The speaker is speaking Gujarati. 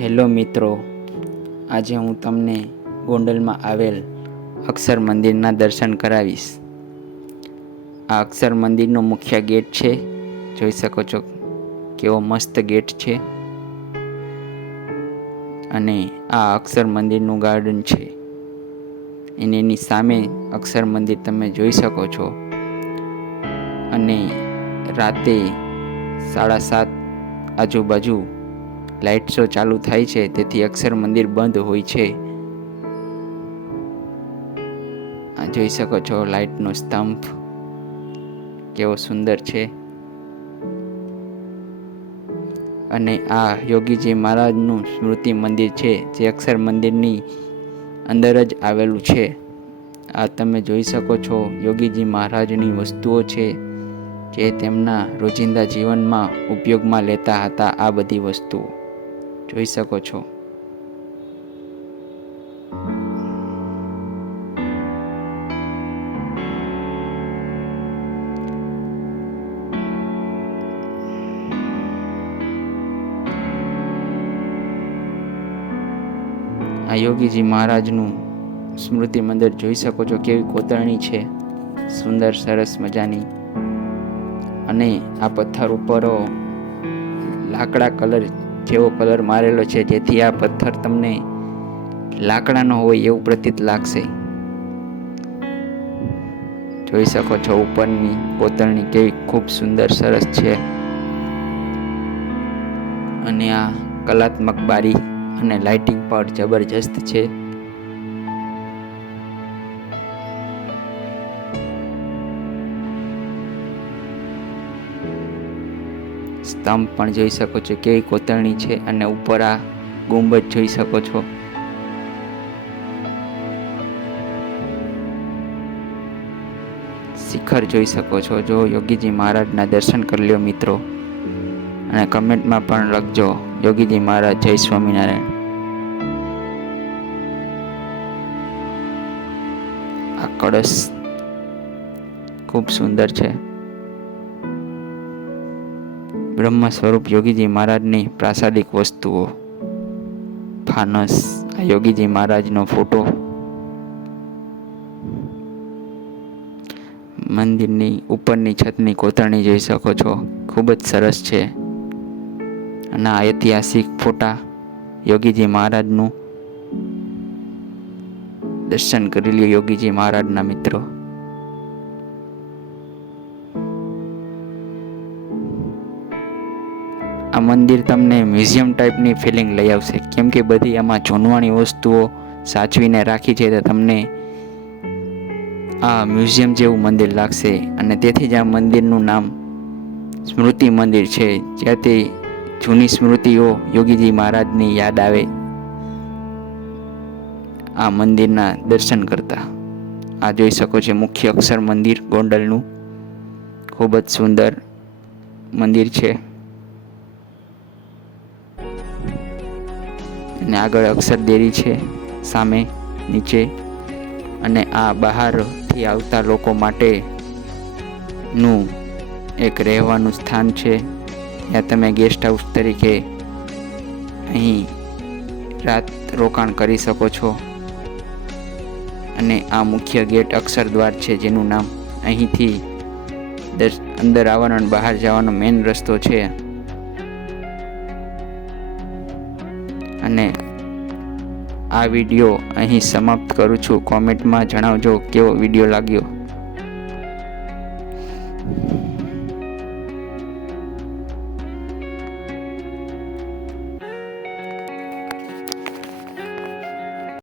હેલો મિત્રો, આજે હું તમને ગોંડલમાં આવેલ અક્ષર મંદિરના દર્શન કરાવીશ. આ અક્ષર મંદિરનો મુખ્ય ગેટ છે. જોઈ શકો છો કેવો મસ્ત ગેટ છે. અને આ અક્ષર મંદિરનું ગાર્ડન છે. એની સામે અક્ષર મંદિર તમે જોઈ શકો છો. અને રાતે 7:30 આજુબાજુ લાઇટ શો ચાલુ થાય છે, તેથી અક્ષર મંદિર બંધ હોય છે. આ જોઈ શકો છો લાઇટનો સ્તંભ કેવો સુંદર છે. અને આ યોગીજી મહારાજનું સ્મૃતિ મંદિર છે, જે અક્ષર મંદિરની અંદર જ આવેલું છે. આ તમે જોઈ શકો છો યોગીજી મહારાજની વસ્તુઓ છે, જે તેમના રોજિંદા જીવનમાં ઉપયોગમાં લેતા હતા. આ બધી વસ્તુઓ જોઈ શકો છો. આ યોગીજી મહારાજનું સ્મૃતિ મંદિર જોઈ શકો છો. કેવી કોતરણી છે, સુંદર સરસ મજાની. અને આ પથ્થર ઉપર લાકડા કલર જેવો કલર મારેલો છે, જેથી આ પથ્થર તમને લાકડાનો હોય એવું પ્રતીત લાગશે. જોઈ શકો છો ઉપરની કોતરણી કેવી ખૂબ સુંદર સરસ છે. અને આ કલાત્મક બારી અને લાઇટિંગ પણ જબરજસ્ત છે. સ્તંભ પણ જોઈ શકો છો કેવી કોતરણી છે. અને ઉપર આ ગુંબજ જોઈ શકો છો. શિખર જોઈ શકો છો. જો યોગીજી મહારાજના દર્શન કરી લ્યો મિત્રો, અને કમેન્ટમાં પણ લખજો યોગીજી મહારાજ જય સ્વામિનારાયણ. આ કળશ ખૂબ સુંદર છે. બ્રહ્મ સ્વરૂપ યોગીજી મહારાજની પ્રાસાદિક વસ્તુઓ, ફાનસ, આ યોગીજી મહારાજનો ફોટો. મંદિરની ઉપરની છતની કોતરણી જોઈ શકો છો, ખૂબ જ સરસ છે. અને આ ઐતિહાસિક ફોટા યોગીજી મહારાજનું દર્શન કરી લ્યો યોગીજી મહારાજના મિત્રો. આ મંદિર તમને મ્યુઝિયમ ટાઈપની ફિલિંગ લઈ આવશે, કેમ કે બધી આમાં જૂનવાણી વસ્તુઓ સાચવીને રાખી છે, તો તમને આ મ્યુઝિયમ જેવું મંદિર લાગશે. અને તેથી જ આ મંદિરનું નામ સ્મૃતિ મંદિર છે, જ્યાંથી જૂની સ્મૃતિઓ યોગીજી મહારાજની યાદ આવે આ મંદિરના દર્શન કરતા. આ જોઈ શકો છો મુખ્ય અક્ષર મંદિર ગોંડલનું, ખૂબ જ સુંદર મંદિર છે. અને આગળ અક્ષર ડેરી છે સામે નીચે. અને આ બહારથી આવતા લોકો માટેનું એક રહેવાનું સ્થાન છે, ત્યાં તમે ગેસ્ટ હાઉસ તરીકે અહીં રાત રોકાણ કરી શકો છો. અને આ મુખ્ય ગેટ અક્ષરદ્વાર છે, જેનું નામ અહીંથી અંદર આવવાનો અને બહાર જવાનો મેઇન રસ્તો છે. અને આ વિડીયો અહીં સમાપ્ત કરું છું. કોમેન્ટમાં જણાવજો કેવો વિડીયો લાગ્યો.